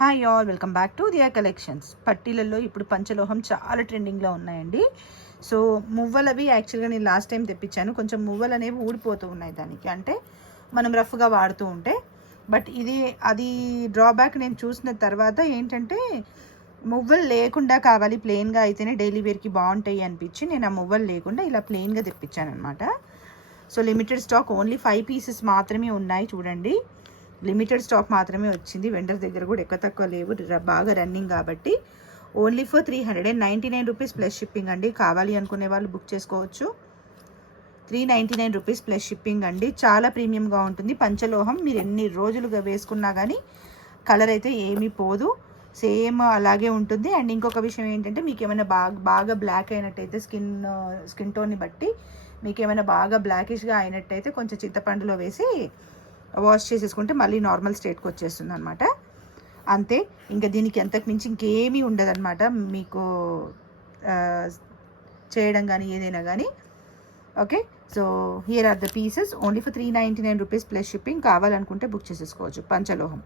Hi all, welcome back to Diya Collections. పట్టీలలో ఇప్పుడు పంచలోహం చాలా ట్రెండింగ్లో ఉన్నాయండి. సో మువ్వలవి యాక్చువల్గా నేను లాస్ట్ టైం తెప్పించాను. కొంచెం మువ్వలు అనేవి ఊడిపోతూ ఉన్నాయి దానికి, అంటే మనం రఫ్గా వాడుతూ ఉంటే. బట్ అది డ్రాబ్యాక్ నేను చూసిన తర్వాత ఏంటంటే మువ్వలు లేకుండా కావాలి, ప్లెయిన్గా అయితేనే డైలీ వేర్కి బాగుంటాయి అనిపించి నేను ఆ మువ్వలు లేకుండా ఇలా ప్లెయిన్గా తెప్పించాను అనమాట. So limited stock, only 5 pieces మాత్రమే ఉన్నాయి. చూడండి, లిమిటెడ్ స్టాక్ మాత్రమే వచ్చింది. వెండర్స్ దగ్గర కూడా ఎక్కువ తక్కువ లేవు, బాగా రన్నింగ్ కాబట్టి. Only for 399 rupees plus shipping అండి. కావాలి అనుకునే వాళ్ళు బుక్ చేసుకోవచ్చు. 399 రూపీస్ ప్లస్ షిప్పింగ్ అండి. చాలా ప్రీమియంగా ఉంటుంది పంచలోహం. మీరు ఎన్ని రోజులుగా వేసుకున్నా కానీ కలర్ అయితే ఏమీ పోదు, సేమ్ అలాగే ఉంటుంది. అండ్ ఇంకొక విషయం ఏంటంటే, మీకు ఏమైనా బాగా బ్లాక్ అయినట్టయితే స్కిన్ టోన్ని బట్టి మీకు ఏమైనా బాగా బ్లాకిష్గా అయినట్టయితే కొంచెం చింతపండులో వేసి వాష్ చేసేసుకుంటే మళ్ళీ నార్మల్ స్టేట్కి వచ్చేస్తుంది అనమాట. అంతే, ఇంకా దీనికి అంతకు మించి ఇంకేమీ ఉండదు అనమాట మీకు చేయడం కానీ ఏదైనా కానీ. Okay, so here are the pieces, only for 399 rupees plus shipping. కావాలనుకుంటే బుక్ చేసేసుకోవచ్చు. పంచలోహం.